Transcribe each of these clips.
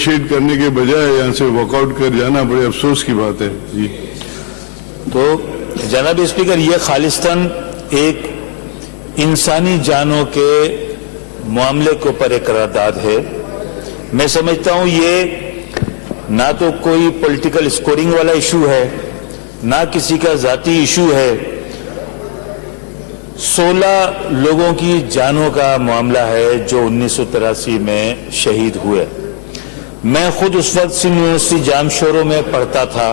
Appreciate करने के बजाय यहाँ से वॉकआउट कर जाना बड़े अफसोस की बात है। जी तो जनाब स्पीकर, ये खालिस्तान एक इंसानी जानों के मामले के ऊपर एक करारदाद है। मैं समझता हूँ ये ना तो कोई पॉलिटिकल स्कोरिंग वाला इशू है, ना किसी का जाती इशू है। 16 लोगों की जानों का मामला है जो 1983 में शहीद हुए। मैं खुद उस वक्त सिंध यूनिवर्सिटी जामशोरों में पढ़ता था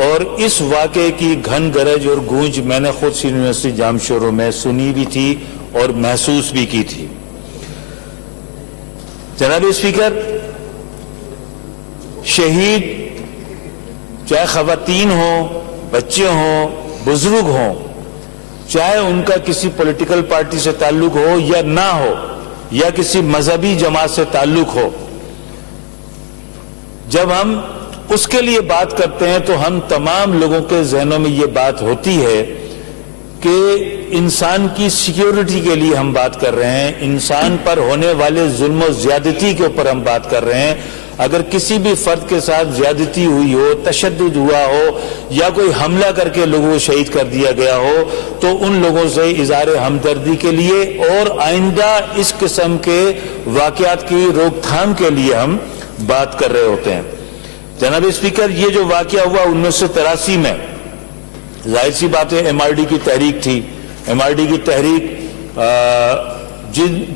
और इस वाक़े की घन गरज और गूंज मैंने खुद सिंध यूनिवर्सिटी जामशोरों में सुनी भी थी और महसूस भी की थी। जनाब स्पीकर, शहीद चाहे खवातीन हो, बच्चे हों, बुजुर्ग हों, चाहे उनका किसी पॉलिटिकल पार्टी से ताल्लुक हो या ना हो, या किसी मजहबी जमात से ताल्लुक हो, जब हम उसके लिए बात करते हैं तो हम तमाम लोगों के जहनों में ये बात होती है कि इंसान की सिक्योरिटी के लिए हम बात कर रहे हैं, इंसान पर होने वाले जुल्म और ज्यादती के ऊपर हम बात कर रहे हैं। अगर किसी भी फर्द के साथ ज्यादती हुई हो, तशद्दुद हुआ हो या कोई हमला करके लोगों को शहीद कर दिया गया हो तो उन लोगों से इज़हार हमदर्दी के लिए और आइंदा इस किस्म के वाक़यात की रोकथाम के लिए हम बात कर रहे होते हैं। जनाब स्पीकर, ये जो वाक़या हुआ 1983 में, जाहिर सी बात है MRD की तहरीक थी। MRD की तहरीक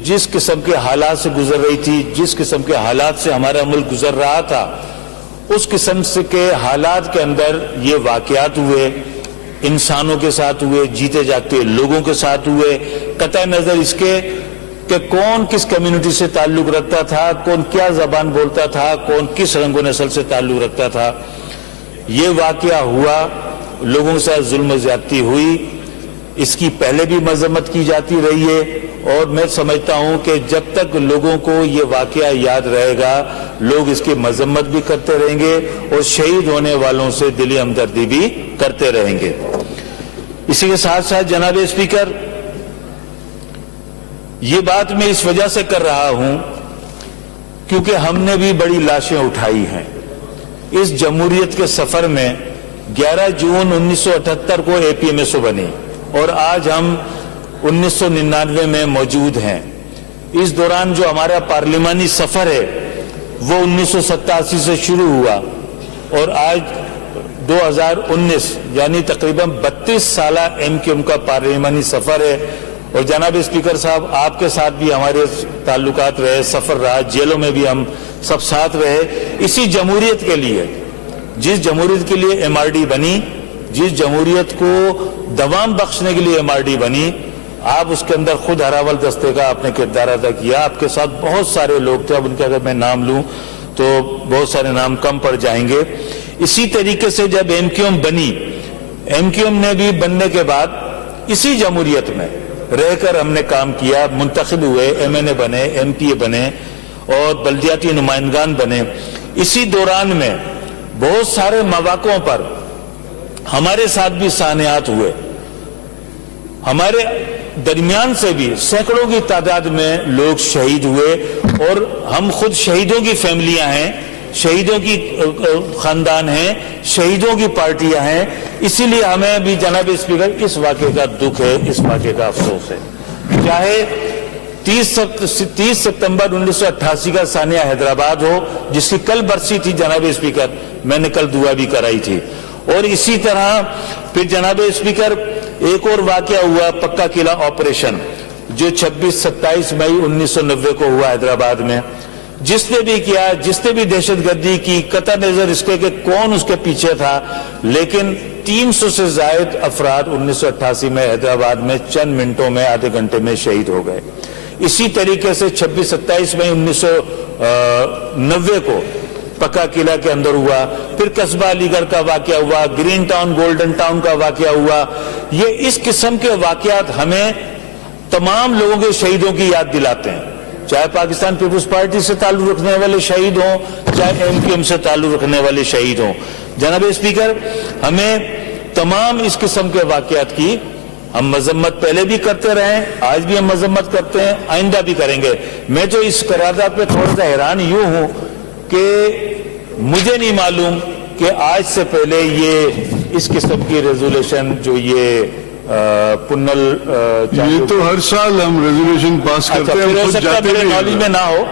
जिस किस्म के हालात से गुजर रही थी, जिस किस्म के हालात से हमारा मुल्क गुजर रहा था, उस किस्म से के हालात के अंदर ये वाक़यात हुए, इंसानों के साथ हुए, जीते जागते लोगों के साथ हुए, कतई नजर इसके कि कौन किस कम्युनिटी से ताल्लुक रखता था, कौन क्या जबान बोलता था, कौन किस रंगो नस्ल से ताल्लुक रखता था। ये वाक़या हुआ, लोगों के साथ जुल्म ज्यादती हुई, इसकी पहले भी मजम्मत की जाती रही है और मैं समझता हूं कि जब तक लोगों को ये वाक़या याद रहेगा लोग इसकी मजम्मत भी करते रहेंगे और शहीद होने वालों से दिली हमदर्दी भी करते रहेंगे। इसी के साथ साथ जनाब स्पीकर, ये बात मैं इस वजह से कर रहा हूं क्योंकि हमने भी बड़ी लाशें उठाई हैं। इस जमहूरियत के सफर में 11 जून 1978 को APMSO बनी और आज हम 1999 में मौजूद हैं। इस दौरान जो हमारा पार्लिमानी सफर है वो 1987 से शुरू हुआ और आज 2019 यानी तकरीबन 32 साल MQM का पार्लिमानी सफर है। और जनाब स्पीकर साहब, आपके साथ भी हमारे ताल्लुकात रहे, सफर रहा, जेलों में भी हम सब साथ रहे, इसी जमहूरियत के लिए, जिस जमहूरियत के लिए MRD बनी, जिस जमहूरियत को दवाम बख्शने के लिए MRD बनी, आप उसके अंदर खुद हरावल दस्ते का आपने किरदार अदा किया। आपके साथ बहुत सारे लोग थे, अब उनके अगर मैं नाम लूं तो बहुत सारे नाम कम पड़ जाएंगे। इसी तरीके से जब MQM बनी, MQM ने भी बनने के बाद इसी जमहूरियत में रहकर हमने काम किया, मुंतखब हुए, MNA बने, MPA बने और बल्दियाती नुमाइंदगान बने। इसी दौरान में बहुत सारे मौक़ों पर हमारे साथ भी सानियात हुए, हमारे दरमियान से भी सैकड़ों की तादाद में लोग शहीद हुए और हम खुद शहीदों की फैमिलियां हैं, शहीदों की खानदान हैं, शहीदों की पार्टियां हैं। इसीलिए हमें भी जनाब स्पीकर इस वाक़े का दुख है, इस वाक़े का अफसोस है। चाहे 30 सितंबर 1988 का सानिया हैदराबाद हो, जिसकी कल बरसी थी जनाब स्पीकर, मैंने कल दुआ भी कराई थी। और इसी तरह फिर जनाब स्पीकर एक और वाक़या हुआ, पक्का किला ऑपरेशन, जो 26-27 मई 1990 को हुआ हैदराबाद में। जिसने भी किया, जिसने भी दहशतगर्दी की, कतई नजर इसके कि कौन उसके पीछे था, लेकिन 300 से ज्यादा अफराद 1988 में हैदराबाद में चंद मिनटों में, आधे घंटे में शहीद हो गए। इसी तरीके से 26-27 मई 1990 को पक्का किला के अंदर हुआ, फिर कस्बा अलीगढ़ का वाक़या हुआ, ग्रीन टाउन गोल्डन टाउन का वाक़या हुआ। ये इस किस्म के वाक़यात हमें तमाम लोगों के शहीदों की याद दिलाते हैं, चाहे पाकिस्तान पीपुल्स पार्टी से ताल्लुक रखने वाले शहीद हों, चाहे MQM से ताल्लुक रखने वाले शहीद हों। जनाब स्पीकर, हमें तमाम इस किस्म के वाक़यात की हम मजम्मत पहले भी करते रहे, आज भी हम मजम्मत करते हैं, आइंदा भी करेंगे। मैं जो इस करारदाद पे थोड़ा सा हैरान यूं हूं کہ مجھے نہیں معلوم کہ آج سے پہلے یہ اس قسم کی ریزولوشن جو یہ پنل یہ تو ہر سال ہم ریزولوشن پاس کرتے ہیں، پھر ہو خود سکتا ہے جاتے میرے نہیں نالج ہیں۔ میں نہ ہو،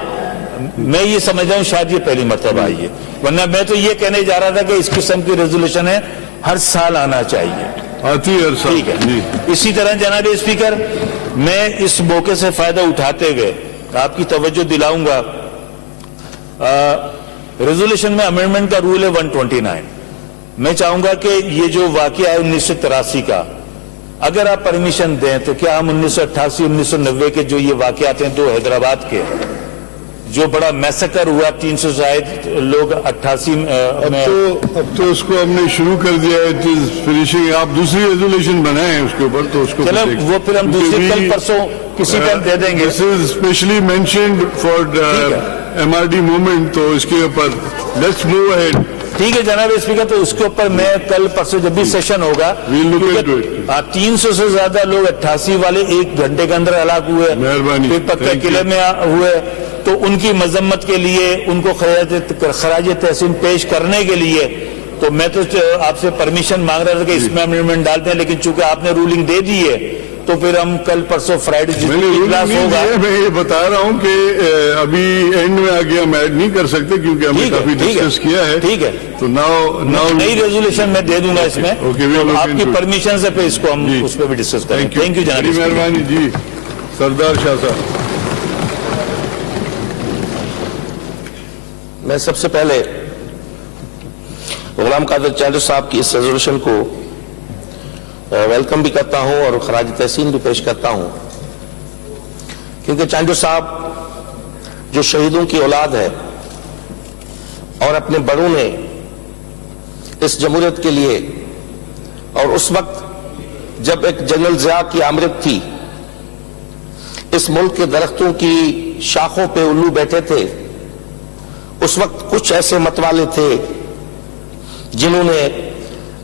میں یہ سمجھ رہا ہوں شاید یہ پہلی مرتبہ آئی ہے، ورنہ میں تو یہ کہنے جا رہا تھا کہ اس قسم کی ریزولوشن ہے ہر سال آنا چاہیے۔ آتی ہے ہر سال۔ ٹھیک ہے، جی اسی طرح جناب اسپیکر، میں اس موقع سے فائدہ اٹھاتے ہوئے آپ کی توجہ دلاؤں گا، ریزولوشن میں امینڈمنٹ کا رول ہے 129۔ میں چاہوں گا کہ یہ جو واقعہ ہے 1983 کا، اگر آپ پرمیشن دیں تو کیا ہم 1988 1990 کے جو یہ واقعات ہیں دو حیدرآباد کے، جو بڑا میسکر ہوا، 300 زائد لوگ 88 میں، اب تو اس کو ہم نے شروع کر دیا ہے، اٹ از فنیشنگ۔ آپ دوسری ریزولوشن بنائیں اس کے اوپر، تو اس کو چلو وہ پھر ہم دوسری کل پرسوں کسی ٹائم دے دیں گے۔ This is specially mentioned for M R D movement, تو اس کے اوپر لیٹس موو اہیڈ۔ ٹھیک ہے جناب اسپیکر، تو اس کے اوپر میں کل پرسوں جب بھی سیشن ہوگا، 300 سے زیادہ لوگ 88 والے 1 گھنٹے کے اندر ہلاک ہوئے، مہربانی، پھر پکے قلعے میں ہوئے، تو ان کی مذمت کے لیے، ان کو خراج تحسین پیش کرنے کے لیے، تو میں تو آپ سے پرمیشن مانگ رہا تھا کہ اس میں امینڈمنٹ ڈالتے ہیں، لیکن چونکہ آپ نے رولنگ دے دی ہے تو پھر ہم کل پرسوں فرائیڈے کلاس ہوگا۔ میں یہ بتا رہا ہوں کہ ابھی اینڈ میں آگے ہم ایڈ نہیں کر سکتے کیونکہ ہم نے کافی ڈسکس کیا ہے۔ ٹھیک ہے، تو ناؤ نئی ریزولوشن میں دے دوں گا اس میں، Okay, آپ کی پرمیشن سے پھر اس کو ہم اس پہ بھی ڈسکس کریں گے۔ تھینک یو جناب، بڑی مہربانی جی۔ سردار شاہ صاحب، میں سب سے پہلے غلام قادر چانڈو صاحب کی اس ریزولوشن کو ویلکم بھی کرتا ہوں اور خراج تحسین بھی پیش کرتا ہوں، کیونکہ چانڈو صاحب جو شہیدوں کی اولاد ہے اور اپنے بڑوں نے اس جمہوریت کے لیے، اور اس وقت جب ایک جنرل ضیاء کی آمرت تھی، اس ملک کے درختوں کی شاخوں پہ الو بیٹھے تھے، اس وقت کچھ ایسے متوالے تھے جنہوں نے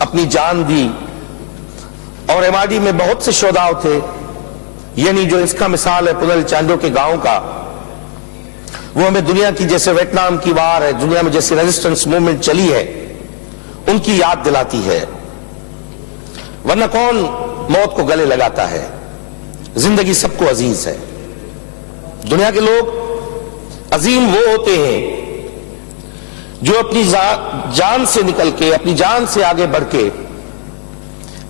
اپنی جان دی، اور ایم آر ڈی میں بہت سے شہداء تھے، یعنی جو اس کا مثال ہے پنل چانڈو کے گاؤں کا، وہ ہمیں دنیا کی جیسے ویتنام کی وار ہے، دنیا میں جیسے ریزسٹنس موومنٹ چلی ہے، ان کی یاد دلاتی ہے۔ ورنہ کون موت کو گلے لگاتا ہے؟ زندگی سب کو عزیز ہے۔ دنیا کے لوگ عظیم وہ ہوتے ہیں جو اپنی جان سے نکل کے، اپنی جان سے آگے بڑھ کے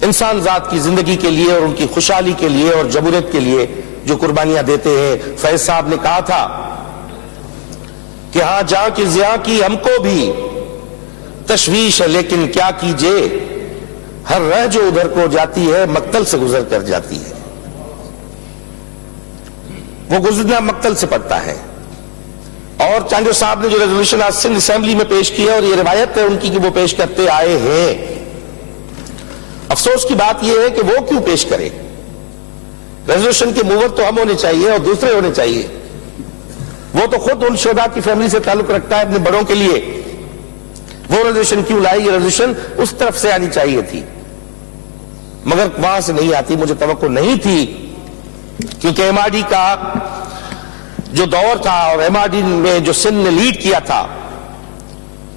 انسان ذات کی زندگی کے لیے اور ان کی خوشحالی کے لیے اور جمہوریت کے لیے جو قربانیاں دیتے ہیں۔ فیض صاحب نے کہا تھا کہ ہاں جہاں کی ضیاء کی ہم کو بھی تشویش ہے، لیکن کیا کیجئے، ہر رہ جو ادھر کو جاتی ہے مقتل سے گزر کر جاتی ہے۔ وہ گزرنا مقتل سے پڑتا ہے۔ اور چانڈو صاحب نے جو ریزولوشن آج سندھ اسمبلی میں پیش کی ہے، اور یہ روایت ہے ان کی کہ وہ پیش کرتے آئے ہیں، افسوس کی بات یہ ہے کہ وہ کیوں پیش کرے؟ ریزولوشن کے موور تو ہم ہونے چاہیے اور دوسرے ہونے چاہیے۔ وہ تو خود ان شہداء کی فیملی سے تعلق رکھتا ہے اپنے بڑوں کے لیے، وہ ریزولوشن کیوں لائی؟ یہ ریزولوشن اس طرف سے آنی چاہیے تھی، مگر وہاں سے نہیں آتی، مجھے توقع نہیں تھی، کیونکہ ایم آر ڈی کا جو دور تھا اور ایم آر ڈی میں جو سندھ نے لیڈ کیا تھا،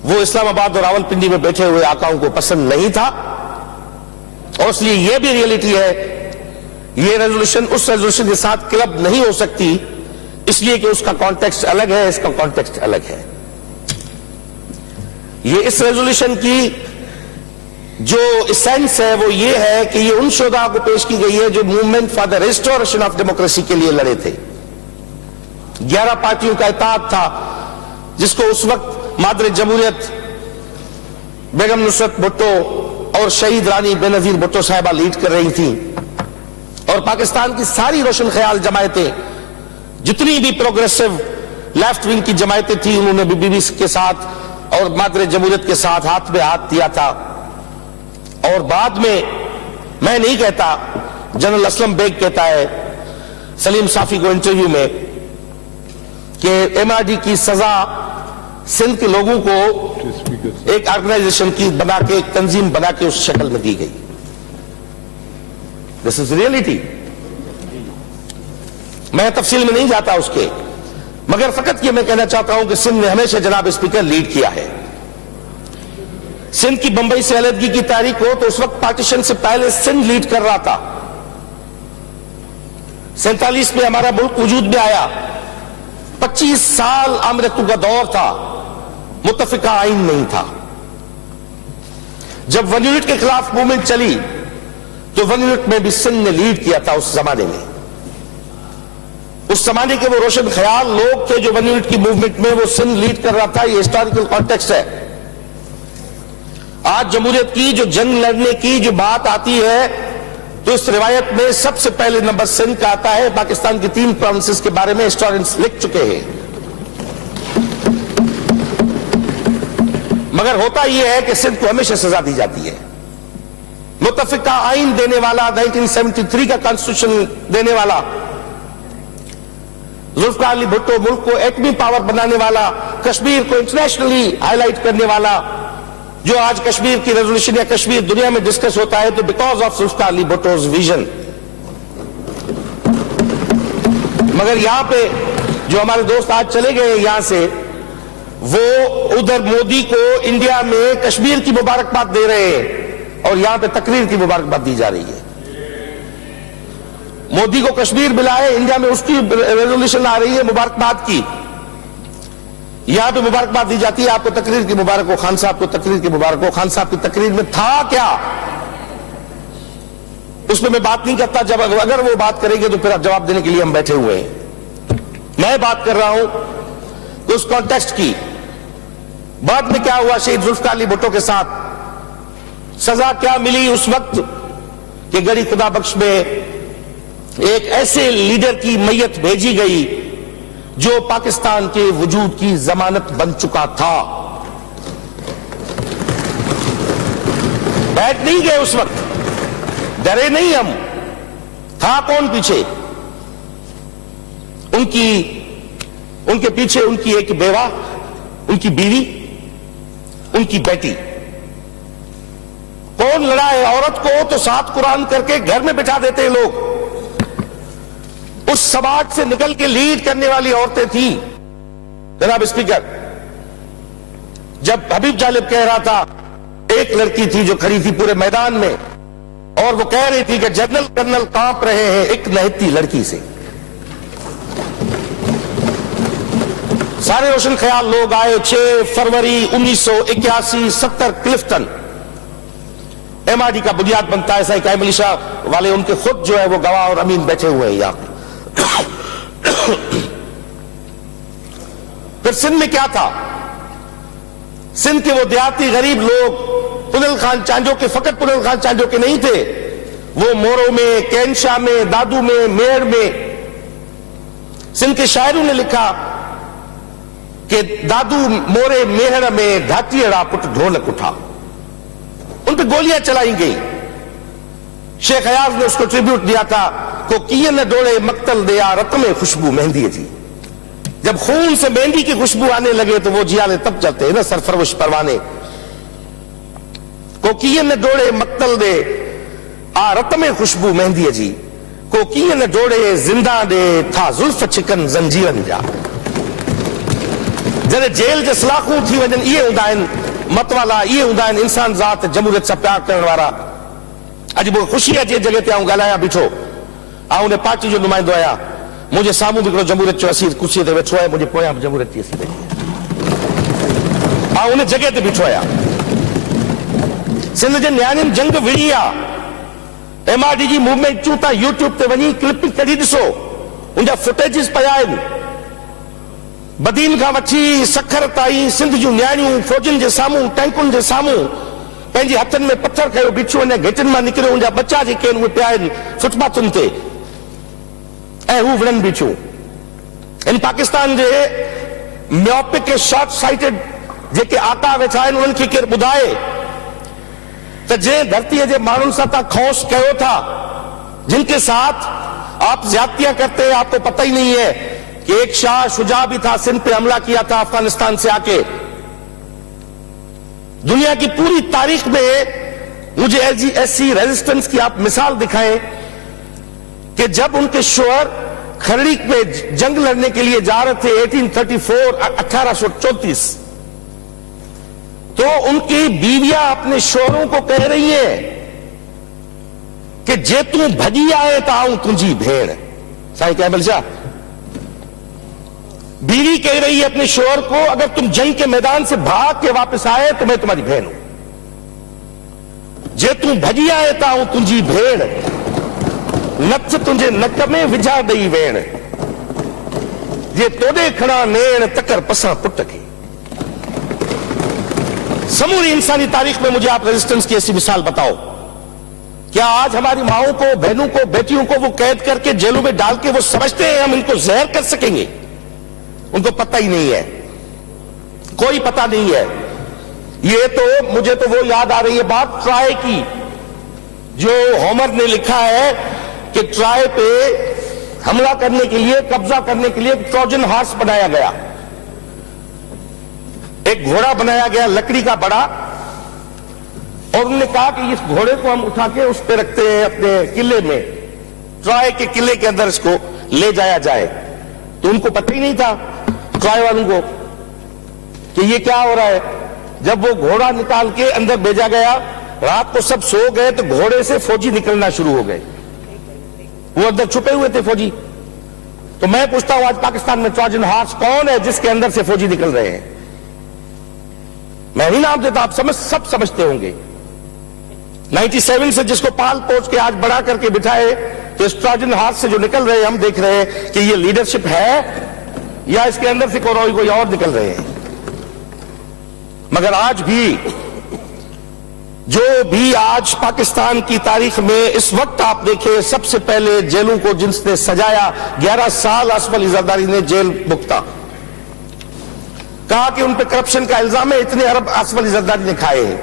وہ اسلام آباد اور راولپنڈی میں بیٹھے ہوئے آقاؤں کو پسند نہیں تھا، اور اس لیے یہ بھی ریئلٹی ہے، یہ ریزولوشن اس ریزولوشن کے ساتھ کلب نہیں ہو سکتی، اس لیے کہ اس کا کانٹیکسٹ الگ ہے، اس کا کانٹیکسٹ الگ ہے۔ یہ اس ریزولوشن کی جو اسینس ہے وہ یہ ہے کہ یہ ان شہداء کو پیش کی گئی ہے جو movement for the restoration of democracy کے لیے لڑے تھے۔ 11 پارٹیوں کا اتحاد تھا جس کو اس وقت مادر جمہوریت بیگم نصرت بھٹو اور شہید رانی بے نظیر بھٹو صاحبہ لیڈ کر رہی تھیں، اور پاکستان کی ساری روشن خیال جماعتیں، جتنی بھی پروگریسو لیفٹ ونگ کی جماعتیں تھیں، انہوں نے بی بی کے ساتھ اور مادر جمہوریت کے ساتھ ہاتھ میں ہاتھ دیا تھا۔ اور بعد میں نہیں کہتا، جنرل اسلم بیگ کہتا ہے سلیم صافی کو انٹرویو میں کہ ایم آر ڈی کی سزا سندھ کے لوگوں کو ایک آرگنائزیشن کی بنا کے، ایک تنظیم بنا کے اس شکل میں دی گئی۔ دس از ریئلٹی۔ میں تفصیل میں نہیں جاتا اس کے، مگر فقط یہ میں کہنا چاہتا ہوں کہ سندھ نے ہمیشہ جناب اسپیکر لیڈ کیا ہے. سندھ کی بمبئی سے علیحدگی کی تحریک ہو تو اس وقت پارٹیشن سے پہلے سندھ لیڈ کر رہا تھا. 47 میں ہمارا ملک وجود میں آیا. 25 سال آمرتو کا دور تھا, متفقہ آئین نہیں تھا. جب 1 یونٹ کے خلاف موومنٹ چلی تو 1 یونٹ میں بھی سندھ نے لیڈ کیا تھا. اس زمانے میں, اس زمانے کے وہ روشن خیال لوگ تھے جو 1 یونٹ کی موومنٹ میں وہ سندھ لیڈ کر رہا تھا. یہ ہسٹوریکل کانٹیکسٹ ہے. آج جمہوریت کی جو جنگ لڑنے کی جو بات آتی ہے تو اس روایت میں سب سے پہلے نمبر سندھ کا آتا ہے. پاکستان کی 3 پروونسز کے بارے میں ہسٹورینز لکھ چکے ہیں. مگر ہوتا یہ ہے کہ سندھ کو ہمیشہ سزا دی جاتی ہے. متفقہ آئین دینے والا, 1973 کا کانسٹیٹیوشن دینے والا, ذوالفقار علی بھٹو ملک کو ایٹمی پاور بنانے والا, کشمیر کو انٹرنیشنلی ہائی لائٹ کرنے والا, جو آج کشمیر کی ریزولوشن یا کشمیر دنیا میں ڈسکس ہوتا ہے تو because of Zulfiqar Ali Bhutto's vision. مگر یہاں پہ جو ہمارے دوست آج چلے گئے ہیں یہاں سے, وہ ادھر مودی کو انڈیا میں کشمیر کی مبارکباد دے رہے ہیں اور یہاں پہ تقریر کی مبارکباد دی جا رہی ہے. مودی کو کشمیر ملا ہے, انڈیا میں اس کی ریزولوشن آ رہی ہے مبارکباد کی. یہاں پہ مبارکباد دی جاتی ہے آپ کو تقریر کی مبارک ہو, خان صاحب کو تقریر کی مبارک ہو. خان صاحب کی تقریر میں تھا کیا, اس میں بات نہیں کرتا. جب اگر وہ بات کریں گے تو پھر جواب دینے کے لیے ہم بیٹھے ہوئے ہیں. میں بات کر رہا ہوں اس کانٹیکسٹ کی. بعد میں کیا ہوا شہید ذوالفقار علی بھٹو کے ساتھ, سزا کیا ملی اس وقت کہ گڑھی خدا بخش میں ایک ایسے لیڈر کی میت بھیجی گئی جو پاکستان کے وجود کی ضمانت بن چکا تھا. بیٹھ نہیں گئے اس وقت, ڈرے نہیں ہم. تھا کون پیچھے؟ ان کے پیچھے ان کی ایک بیوہ, ان کی بیوی, ان کی بیٹی. کون لڑا ہے عورت کو تو 7 قرآن کر کے گھر میں بٹھا دیتے ہیں لوگ. اس سماج سے نکل کے لیڈ کرنے والی عورتیں تھیں. جناب اسپیکر, جب حبیب جالب کہہ رہا تھا, ایک لڑکی تھی جو کھڑی تھی پورے میدان میں اور وہ کہہ رہی تھی کہ جنرل کرنل کانپ رہے ہیں ایک نہتی لڑکی سے. سارے روشن خیال لوگ آئے. 6 فروری 1981 70 کلفٹن ایم آر ڈی کا بنیاد بنتا ہے. سائیکائی ملیشیا والے ان کے خود جو ہے وہ گواہ اور امین بیٹھے ہوئے ہیں یہاں پہ. پھر سندھ میں کیا تھا؟ سندھ کے وہ دیہاتی غریب لوگ پنل خان چانجو کے, فقط پنل خان چانجو کے نہیں تھے, وہ مورو میں, کینشا میں, دادو میں, میڑ میں. سندھ کے شاعروں نے لکھا کہ دادو مورے میہر میں دھاتیڑا پٹ ڈھولک اٹھا. ان پہ گولیاں چلائی گئی. شیخ ایاز نے اس کو ٹریبیوٹ دیا تھا کو کیے نہ ڈوڑے مقتل دیا رت میں خوشبو مہندی تھی. جب خون سے مہندی کی خوشبو آنے لگے تو وہ جیالے تب چلتے ہیں نا سرفروش پروانے. کو کیے نہ ڈوڑے مقتل دے آ رت میں خوشبو مہندی جی, کو کیے نہ ڈوڑے زندہ دے تھا زلف چھکن زنجیرن جا. جڏهن جیل جي سلاخون ٿي وڃن, اهي هوندا آهن متوالا, اهي هوندا آهن انسان ذات جمهوريت سان پيار ڪرڻ وارا. اڄ مون خوشي جي جڳह تي آئون ڳالهايان بيٺو, آئون ان پارٽي جو نمائندو آهيان. مجھے ساموں بھی جمہوریت جو اسیر کرسی تے بیٹھو ہے, مجھے پویاں جمہوریت جی اسیر آ ان جگہ تے بیٹھو ہے. سندھ جے نیانين جنگ وڙي آ. ایم آر ڈی جي موومنٹ چون تا یوٽيوب تے وڃي کلپنگ کढي ڏسو, ان جا فوٽيجز پيا آهن. بدين کان وٺي سکر تائين سندھ جون نياڻيون فوجن جي ساموں, ٽينڪن جي ساموں پنهنجي هٿن ۾ پٿر کيو بيٺو, ان گهٽن مان نڪريو, ان جا بچا جيڪي آهن اهي پيا آهن فٽپاٿن تي ऐं हू विढ़नि बीठियूं. इन पाकिस्तान जे म्योपिक ऐं शॉर्ट साइटेड जेके आका वेठा आहिनि उन्हनि खे केरु ॿुधाए त जंहिं धरतीअ जे माण्हुनि सां तव्हां खौस कयो था, जिनके साथ आप ज्यादतियां करते हैं, आपको पता ही नहीं है कि एक शाह शुजा भी था, सिंध पे हमला किया था अफगानिस्तान से आके. दुनिया की पूरी तारीख में मुझे ऐसी रेजिस्टेंस की आप मिसाल दिखाएं कि जब उनके शोहर کھرڑی پہ جنگ لڑنے کے لیے جا رہے تھے 1834 تو ان کی بیویاں اپنے شوہروں کو کہہ رہی ہیں کہ جے توں بھجی آئے تا آؤں تجھی بھیڑ. سائیں کیمل شاہ بیوی کہہ رہی ہے اپنے شوہر کو اگر تم جنگ کے میدان سے بھاگ کے واپس آئے تو میں تمہاری بہن ہوں. جے توں بھجی آئے تا آؤں تجھی بھیڑ نچ تجھے نک میں وجھا دئی ویڑ یہ توڑے کھڑا نیڑ تکر پسا پٹ کے. سموری انسانی تاریخ میں مجھے آپ ریزسٹنس کی ایسی مثال بتاؤ. کیا آج ہماری ماؤں کو بہنوں کو بیٹیوں کو وہ قید کر کے جیلوں میں ڈال کے وہ سمجھتے ہیں ہم ان کو زہر کر سکیں گے؟ ان کو پتہ ہی نہیں ہے, کوئی پتہ نہیں ہے. یہ تو مجھے تو وہ یاد آ رہی ہے بات ٹرائے کی جو ہومر نے لکھا ہے کہ ٹرائے پہ حملہ کرنے کے لیے قبضہ کرنے کے لیے ٹروجن ہارس بنایا گیا, ایک گھوڑا بنایا گیا لکڑی کا بڑا, اور انہوں نے کہا کہ اس گھوڑے کو ہم اٹھا کے اس پہ رکھتے ہیں اپنے قلعے میں, ٹرائے کے قلعے کے اندر اس کو لے جایا جائے. تو ان کو پتہ ہی نہیں تھا ٹرائے والوں کو کہ یہ کیا ہو رہا ہے. جب وہ گھوڑا نکال کے اندر بھیجا گیا رات کو سب سو گئے تو گھوڑے سے فوجی نکلنا شروع ہو گئے, وہ اندر چھپے ہوئے تھے فوجی. تو میں پوچھتا ہوں آج پاکستان میں ٹروجن ہارس کون ہے جس کے اندر سے فوجی نکل رہے ہیں؟ میں نہیں نام دیتا, آپ سب سمجھتے ہوں گے. 97 سے جس کو پال پوچھ کے آج بڑا کر کے بٹھائے تو اس ٹروجن ہارس سے جو نکل رہے ہیں ہم دیکھ رہے ہیں کہ یہ لیڈرشپ ہے یا اس کے اندر سے کوئی اور نکل رہے ہیں. مگر آج بھی جو بھی آج پاکستان کی تاریخ میں اس وقت آپ دیکھیں سب سے پہلے جیلوں کو جنس نے سجایا, 11 سال آصف علی زرداری نے جیل بھگتا, کہا کہ ان پہ کرپشن کا الزام ہے, اتنے ارب آصف علی زرداری نے کھائے ہیں.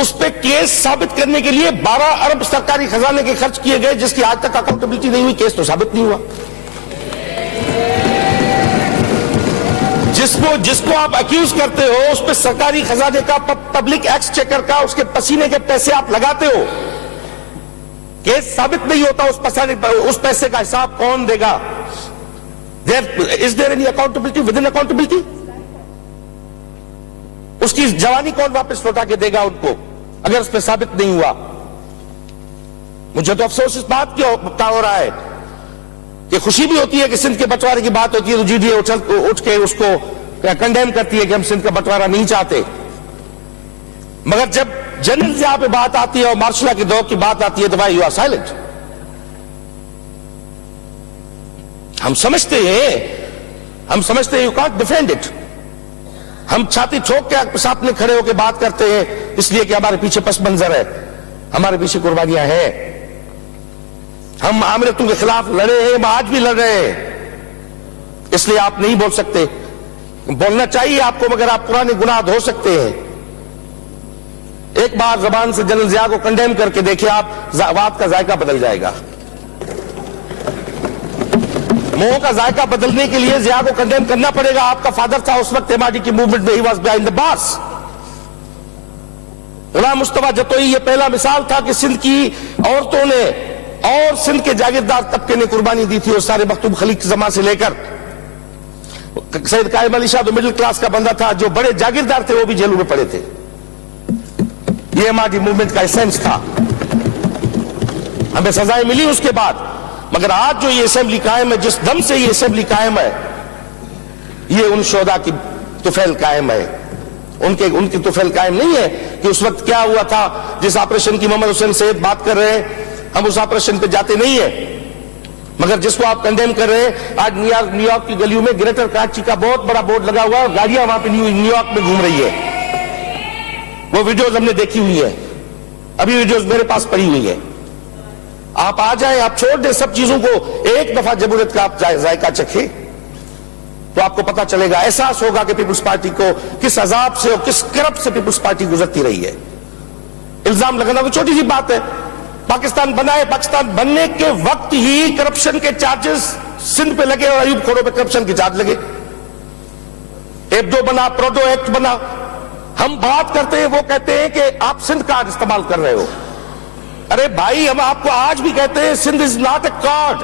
اس پہ کیس ثابت کرنے کے لیے 12 ارب سرکاری خزانے کے خرچ کیے گئے جس کی آج تک اکاؤنٹیبلٹی نہیں ہوئی, کیس تو ثابت نہیں ہوا. جس کو آپ اکیوز کرتے ہو اس پہ سرکاری خزانے کا پبلک ایکسچیکر کا اس کے پسینے کے پیسے آپ لگاتے ہو, کیس ثابت نہیں ہوتا, اس پیسے کا حساب کون دے گا؟ Is there any accountability within accountability? اس کی جوانی کون واپس لوٹا کے دے گا ان کو اگر اس پہ ثابت نہیں ہوا؟ مجھے تو افسوس اس بات کا ہو رہا ہے کہ خوشی بھی ہوتی ہے کہ سندھ کے بٹوارے کی بات ہوتی ہے تو جی ڈی اے اٹھ کے اس کو کنڈیم کرتی ہے کہ ہم سندھ کا بٹوارہ نہیں چاہتے, مگر جب جنرل ضیاء پہ بات آتی ہے اور مارشل لا کے دور کی بات آتی ہے تو بھائی یو آر سائلنٹ. ہم سمجھتے ہیں یو کانٹ ڈیفینڈ اٹ. ہم چھاتی ٹھوک کے سامنے کھڑے ہو کے بات کرتے ہیں اس لیے کہ ہمارے پیچھے پس منظر ہے, ہمارے پیچھے قربانیاں ہیں. ہم آمرتوں کے خلاف لڑے ہیں, ہم آج بھی لڑ رہے ہیں, اس لیے آپ نہیں بول سکتے. بولنا چاہیے آپ کو مگر آپ پرانے گناہ دھو سکتے ہیں. ایک بار زبان سے جنرل ضیاء کو کنڈیم کر کے دیکھیں آپ, بات کا ذائقہ بدل جائے گا. منہ کا ذائقہ بدلنے کے لیے ضیاء کو کنڈیم کرنا پڑے گا. آپ کا فادر تھا اس وقت ایم آئی ڈی کی موومنٹ میں, ہی واز بیہائنڈ دی بارس. غلام مصطفیٰ جتوئی یہ پہلا مثال تھا کہ سندھ کی عورتوں نے اور سندھ کے جاگیردار طبقے نے قربانی دی تھی, اور سارے مختوم خلیق زمان سے لے کر سید قائم علی شاہ تو مڈل کلاس کا بندہ تھا, جو بڑے جاگیردار تھے وہ بھی جیلوں میں پڑے تھے. یہ ایم آئی ڈی موومنٹ کا ایسنس تھا. ہمیں سزائیں ملی اس کے بعد, مگر آج جو یہ اسمبلی قائم ہے, جس دم سے یہ اسمبلی قائم ہے, یہ ان شہداء کی طفیل قائم ہے. ان کی طفیل قائم نہیں ہے کہ اس وقت کیا ہوا تھا. جس آپریشن کی محمد حسین سید بات کر رہے ہیں, ہم اس آپریشن پہ جاتے نہیں ہیں, مگر جس کو آپ کنڈیم کر رہے ہیں, آج نیو یارک کی گلیوں میں گریٹر کراچی کا بہت بڑا بورڈ لگا ہوا ہے اور گاڑیاں وہاں پہ نیو یارک میں گھوم رہی ہے. وہ ویڈیوز ہم نے دیکھی ہوئی ہے, ابھی ویڈیوز میرے پاس پڑی ہوئی ہے. آپ آ جائیں, آپ چھوڑ دیں سب چیزوں کو, ایک دفعہ جمہوریت کا آپ ذائقہ چکھیں تو آپ کو پتا چلے گا, احساس ہوگا کہ پیپلز پارٹی کو کس عذاب سے اور کس کرب سے پیپلز پارٹی گزرتی رہی ہے. الزام لگانا تو چھوٹی سی بات ہے. پاکستان بنا ہے, پاکستان بننے کے وقت ہی کرپشن کے چارجز سندھ پہ لگے اور ایوب کھوڑوں پہ کرپشن کے چارج لگے. ایبڈو بنا, پروڈو ایکٹ بنا. ہم بات کرتے ہیں, وہ کہتے ہیں کہ آپ سندھ کارڈ استعمال کر رہے ہو. ارے بھائی, ہم آپ کو آج بھی کہتے ہیں Sindh is not a card.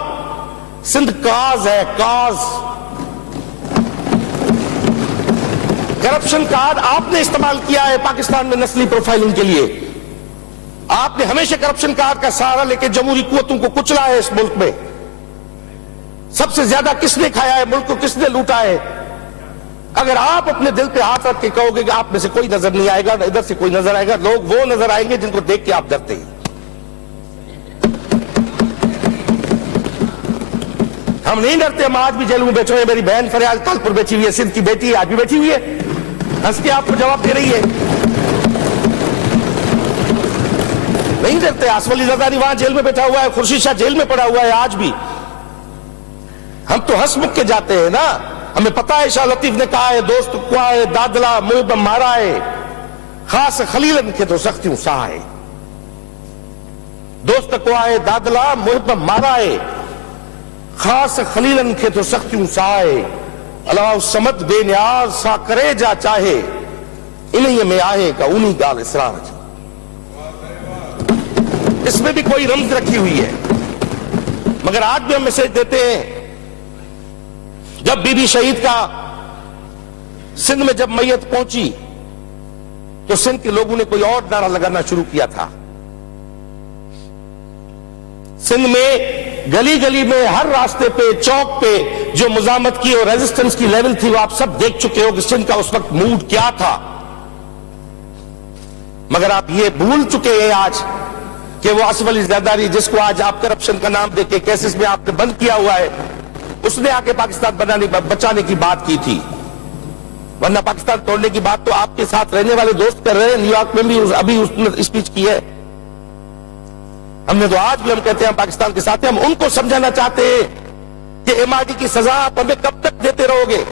Sindh cause ہے، کاز کرپشن کارڈ آپ نے استعمال کیا ہے پاکستان میں نسلی پروفائلنگ کے لیے. آپ نے ہمیشہ کرپشن کارڈ کا سہارا لے کے جمہوری قوتوں کو کچلا ہے. اس ملک میں سب سے زیادہ کس نے کھایا ہے؟ ملک کو کس نے لوٹا ہے؟ اگر آپ اپنے دل پہ ہاتھ رکھ کے کہو گے کہ آپ میں سے کوئی نظر نہیں آئے گا، نہ ادھر سے کوئی نظر آئے گا، لوگ وہ نظر آئیں گے جن کو دیکھ کے آپ ڈرتے ہیں. ہم نہیں ڈرتے. ہم آج بھی جیل میں بیٹھے ہوئے. میری بہن فریال تالپور بیٹھی ہوئی ہے، سندھ کی بیٹی ہے، آج بھی بیٹھی ہوئی ہے، ہنس کے آپ کو جواب دے رہی ہے. نہیں ڈرتے. آصف علی زرداری وہاں جیل میں بیٹھا ہوا ہے، خورشید شاہ جیل میں پڑا ہوا ہے آج بھی. ہم تو ہنس مک کے جاتے ہیں نا. ہمیں پتا ہے شاہ لطیف نے کہا ہے دوست کو ہے دادلا محب مارا ہے، خاص خلیلن کے تو سختیوں سا ہے. دوست کو ہے دادلا محب مارا ہے، خاص خلیلن کے تو سختیوں سا ہے. اللہ الصمد بے نیاز سا کرے جا چاہے، انہیں میں آئے کا انہی گال اسرار. اس میں بھی کوئی رمز رکھی ہوئی ہے، مگر آج بھی ہم میسج دیتے ہیں. جب بی بی شہید کا سندھ میں جب میت پہنچی تو سندھ کے لوگوں نے کوئی اور نعرہ لگانا شروع کیا تھا. سندھ میں گلی گلی میں ہر راستے پہ چوک پہ جو مزاحمت کی اور ریزسٹنس کی لیول تھی وہ آپ سب دیکھ چکے ہو کہ سندھ کا اس وقت موڈ کیا تھا. مگر آپ یہ بھول چکے ہیں آج کہ وہ آصف علی زرداری جس کو آج آپ کرپشن کا نام دے کے کیسز میں آپ نے بند کیا ہوا ہے، اس نے آ کے پاکستان بچانے کی بات کی تھی. ورنہ پاکستان توڑنے کی بات تو آپ کے ساتھ رہنے والے دوست کر رہے ہیں. نیو یارک میں بھی ابھی اس نے اسپیچ کی ہے. ہم نے تو آج بھی ہم کہتے ہیں ہم پاکستان کے ساتھ ہیں. ہم ان کو سمجھانا چاہتے ہیں کہ ایم آئی ڈی کی سزا آپ ہمیں کب تک دیتے رہو گے؟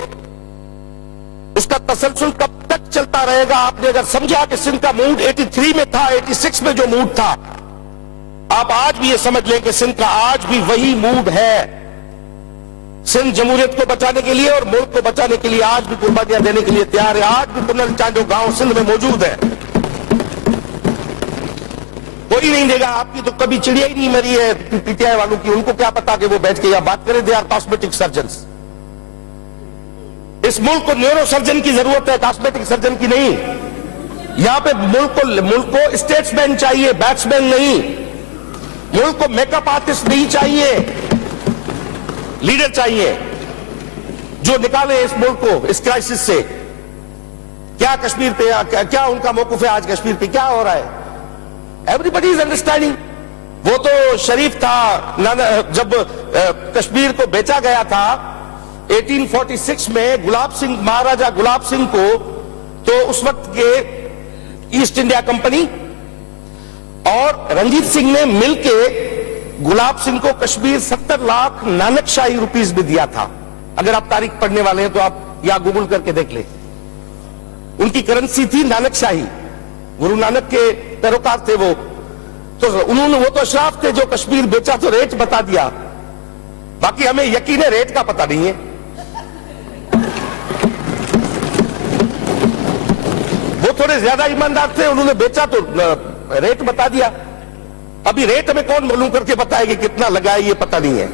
اس کا تسلسل کب تک چلتا رہے گا؟ آپ نے اگر سمجھا کہ سندھ کا موڈ 83 میں تھا، 86 میں جو موڈ تھا، آپ آج بھی یہ سمجھ لیں کہ سندھ کا آج بھی وہی موڈ ہے. سندھ جمہوریت کو بچانے کے لیے اور ملک کو بچانے کے لیے آج بھی قربانیاں دینے کے لیے تیار ہے. آج بھی کنل چانڈو گاؤں سندھ میں موجود ہے. کوئی نہیں دے گا. آپ کی تو کبھی چڑیا ہی نہیں مری ہے پی ٹی آئی والوں کی. ان کو کیا پتا کہ وہ بیٹھ کے یا بات کرے. They are cosmetic surgeons. اس ملک کو نیورو سرجن کی ضرورت ہے، کاسمیٹک سرجن کی نہیں. یہاں پہ ملک کو اسٹیٹس مین چاہیے، بیٹس مین نہیں. ملک کو میک اپ آرٹسٹ نہیں چاہیے، لیڈر چاہیے جو نکالے اس ملک کو اس کرائسس سے. کیا کشمیر پہ کیا ان کا موقف ہے؟ آج کشمیر پہ کیا ہو رہا ہے؟ Everybody is understanding. وہ تو شریف تھا جب کشمیر کو بیچا گیا تھا 1846 میں گلاب سنگھ، مہاراجا گلاب سنگھ کو، تو اس وقت کے ایسٹ انڈیا کمپنی اور رنجیت سنگھ نے مل کے گلاب سنگھ کو کشمیر 70 لاکھ نانک شاہی روپیز بھی دیا تھا. اگر آپ تاریخ پڑھنے والے ہیں تو آپ یا گوگل کر کے دیکھ لیں. ان کی کرنسی تھی نانک شاہی. گرو نانک کے پیروکار تھے وہ. تو وہ تو اشراف تھے جو کشمیر بیچا تو ریٹ بتا دیا. باقی ہمیں یقین ہے ریٹ کا پتہ نہیں ہے. وہ تھوڑے زیادہ ایماندار تھے، انہوں نے بیچا تو ریٹ بتا دیا. ابھی ریٹ ہمیں کون معلوم کر کے بتائے کہ کتنا لگا ہے یہ پتہ نہیں ہے.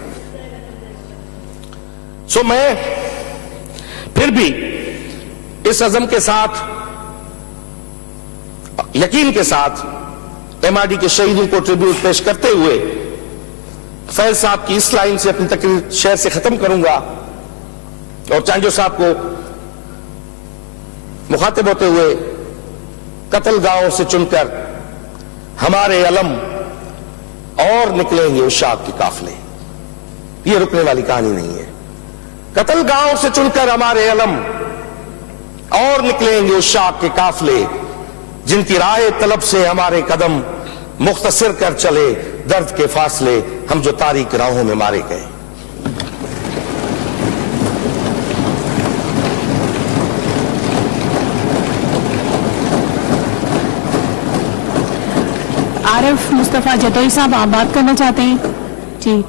سو میں پھر بھی اس عزم کے ساتھ، یقین کے ساتھ ایم آر ڈی کے شہیدوں کو ٹریبیوٹ پیش کرتے ہوئے فیض صاحب کی اس لائن سے اپنی تقریر شہر سے ختم کروں گا اور چانجو صاحب کو مخاطب ہوتے ہوئے قتل گاہوں سے چن کر ہمارے علم اور نکلیں گے عشاق کے قافلے. یہ رکنے والی کہانی نہیں ہے. قتل گاہوں سے چن کر ہمارے علم اور نکلیں گے عشاق کے قافلے، جن کی راہ طلب سے ہمارے قدم مختصر کر چلے درد کے فاصلے، ہم جو تاریک راہوں میں مارے گئے. عارف مصطفیٰ جتوئی صاحب آپ بات کرنا چاہتے ہیں؟ جی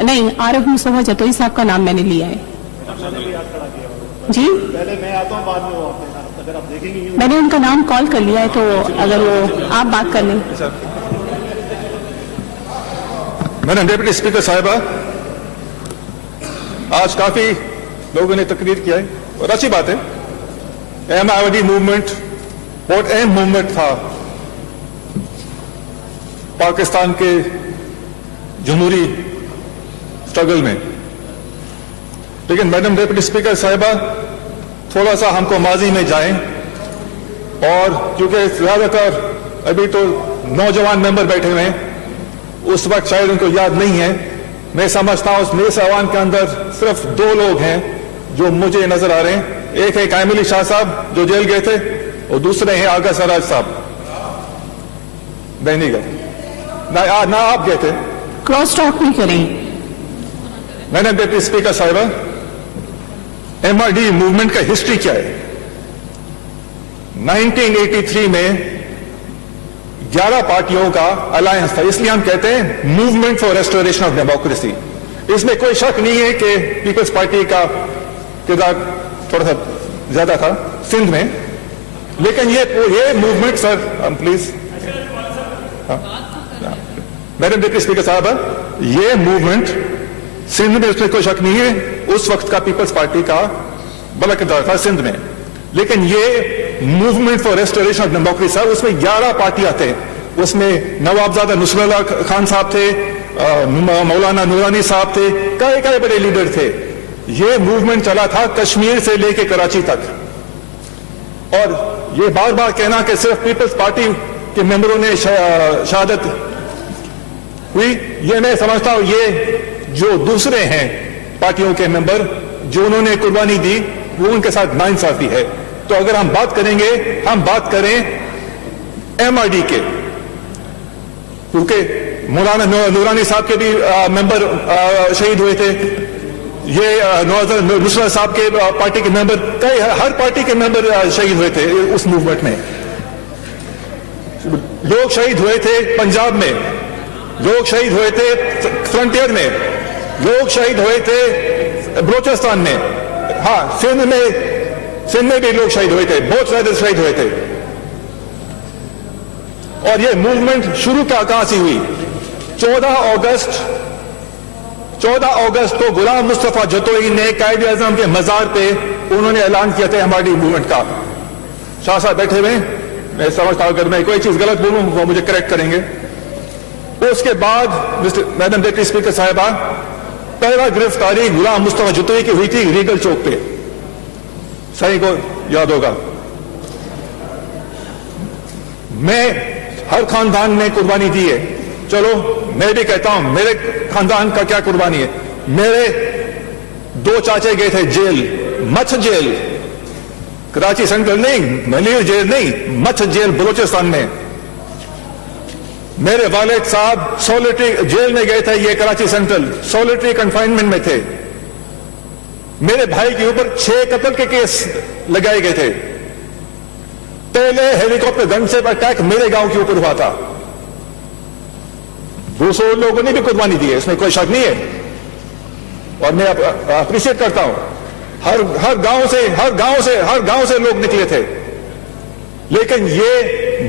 نہیں، عارف مصطفیٰ جتوئی صاحب کا نام میں نے لیا ہے. جی میں نے ان کا نام کال کر لیا ہے، تو اگر وہ آپ بات کر لیں. मैडम डेप्यूटी स्पीकर साहिबा, आज काफी लोगों ने तकरीर किया है और अच्छी बात है। MID मूवमेंट बहुत अहम मूवमेंट था पाकिस्तान के जमहूरी स्ट्रगल में। लेकिन मैडम डेप्यूटी स्पीकर साहिबा, थोड़ा सा हमको माजी में जाएं, और क्योंकि ज्यादातर अभी तो नौजवान मेंबर बैठे हुए हैं, उस वक्त शायद उनको याद नहीं है। मैं समझता हूं उस मेरे ऐवान के अंदर सिर्फ 2 लोग हैं जो मुझे नजर आ रहे हैं। एक है कायम अली शाह साहब जो जेल गए थे, और दूसरे हैं आगा सराज साहब। नहीं गए ना आप गए थे। क्रॉस टॉक नहीं करें। मैडम डेप्यूटी स्पीकर साहिबा, MID मूवमेंट का हिस्ट्री क्या है? 1983 में 11 पार्टियों का अलायंस था, इसलिए हम कहते हैं movement for restoration of democracy. इसमें कोई शक नहीं है कि पीपल्स पार्टी का किरदार थोड़ा सा ज्यादा था सिंध में, लेकिन ये movement, sir please, madam deputy speaker साहब, ये मूवमेंट सिंध में, उसमें कोई शक नहीं है, उस वक्त का पीपल्स पार्टी का बड़ा किरदार था सिंध में। लेकिन ये movement for restoration of democracy, उसमें 11 पार्टियां थे। उसमें नवाबजादा नुसरत अली खान साहब थे, मौलाना नूरानी साहब थे, कई बड़े लीडर थे। ये मूवमेंट चला था कश्मीर से लेके कराची तक। और ये बार बार कहना कि सिर्फ पीपल्स पार्टी के मेंबरों ने शहादत हुई, ये मैं समझता हूं ये जो दूसरे हैं पार्टियों के मेंबर जो उन्होंने कुर्बानी दी, वो उनके साथ नाइंसाफी है। तो अगर हम बात करेंगे, हम बात करें MID के, क्योंकि मौलाना नूरानी साहब के भी मेंबर शहीद हुए थे, ये नुसरत साहब के पार्टी के मेंबर, हर पार्टी के मेंबर शहीद हुए थे उस मूवमेंट में। लोग शहीद हुए थे पंजाब में, लोग शहीद हुए थे फ्रंटियर में, लोग शहीद हुए थे बलोचिस्तान में, हाँ सिंध में भी लोग शहीद हुए थे, बहुत ज्यादा शहीद हुए थे। और ये मूवमेंट शुरू कहां से हुई? 14 अगस्त को गुलाम मुस्तफा जतोई ने कायद आजम के मजार पे उन्होंने ऐलान किया था MID मूवमेंट का। शाह साहब बैठे हुए, मैं समझता हूं अगर मैं कोई चीज गलत बोलूं वो मुझे करेक्ट करेंगे। उसके बाद मैडम डिप्टी स्पीकर साहिबा, पहला गिरफ्तारी गुलाम मुस्तफा जतोई की हुई थी रीगल चौक पे, सही को याद होगा। मैं हर खानदान ने कुर्बानी दी है, चलो मैं भी कहता हूं मेरे खानदान का क्या कुर्बानी है। मेरे 2 चाचे गए थे जेल, मच्छ जेल, कराची सेंट्रल नहीं, मलिर जेल नहीं, मच्छ जेल बलोचिस्तान में। मेरे वालिद साहब सॉलिटरी जेल में गए थे, ये कराची सेंट्रल सॉलिटरी कन्फाइनमेंट में थे। मेरे भाई के ऊपर 6 कत्ल के केस लगाए गए थे। पहले हेलीकॉप्टर गन से अटैक मेरे गांव के ऊपर हुआ था। 200 लोगों ने भी कुर्बानी दी है, इसमें कोई शक नहीं है। और मैं अप्रिशिएट करता हूं, हर गांव से लोग निकले थे। लेकिन ये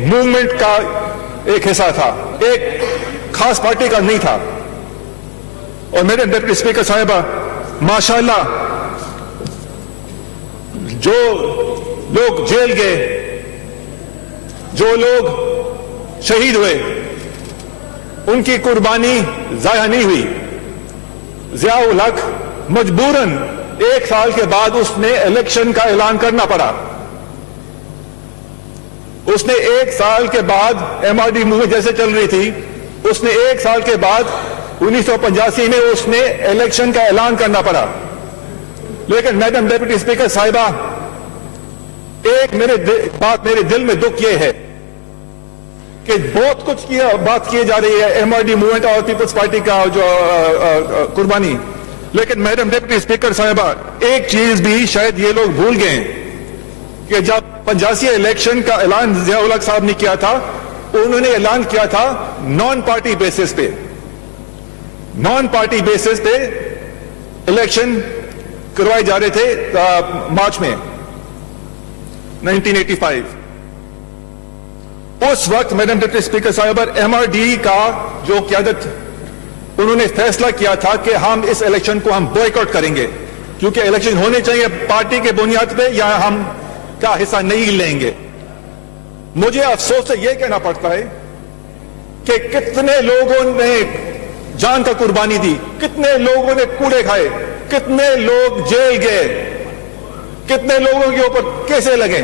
मूवमेंट का एक हिस्सा था, एक खास पार्टी का नहीं था। और मेरे डिप्टी स्पीकर साहिबा, माशाल्लाह जो लोग जेल गए, जो लोग शहीद हुए, उनकी कुर्बानी जाया नहीं हुई। जियाउल हक मजबूरन 1 साल के बाद उसने इलेक्शन का ऐलान करना पड़ा। उसने 1 साल के बाद MID मूवमेंट जैसे चल रही थी, उसने 1 साल के बाद 1985 में उसने इलेक्शन का ऐलान करना पड़ा। लेकिन मैडम डेप्यूटी स्पीकर साहिबा, एक मेरे दिल में दुख यह है कि बहुत कुछ बात की जा रही है MID मूवमेंट और पीपल्स पार्टी का जो कुर्बानी, लेकिन मैडम डेप्यूटी स्पीकर साहिबा, एक चीज भी शायद ये लोग भूल गए कि जब 85 इलेक्शन का ऐलान जियाउल हक साहब ने किया था, उन्होंने ऐलान किया था नॉन पार्टी बेसिस पे, इलेक्शन करवाए जा रहे थे मार्च में 1985। उस वक्त मैडम डिप्टी स्पीकर साहिबा, MID का जो क़यादत उन्होंने फैसला किया था कि हम इस इलेक्शन को हम बॉयकॉट करेंगे, क्योंकि इलेक्शन होने चाहिए पार्टी के बुनियाद पे, या हम का हिस्सा नहीं लेंगे। मुझे अफसोस से यह कहना पड़ता है कि कितने लोगों ने जान का कुर्बानी दी, कितने लोगों ने कूड़े खाए, कितने लोग जेल गए, कितने लोगों के ऊपर केसें लगे।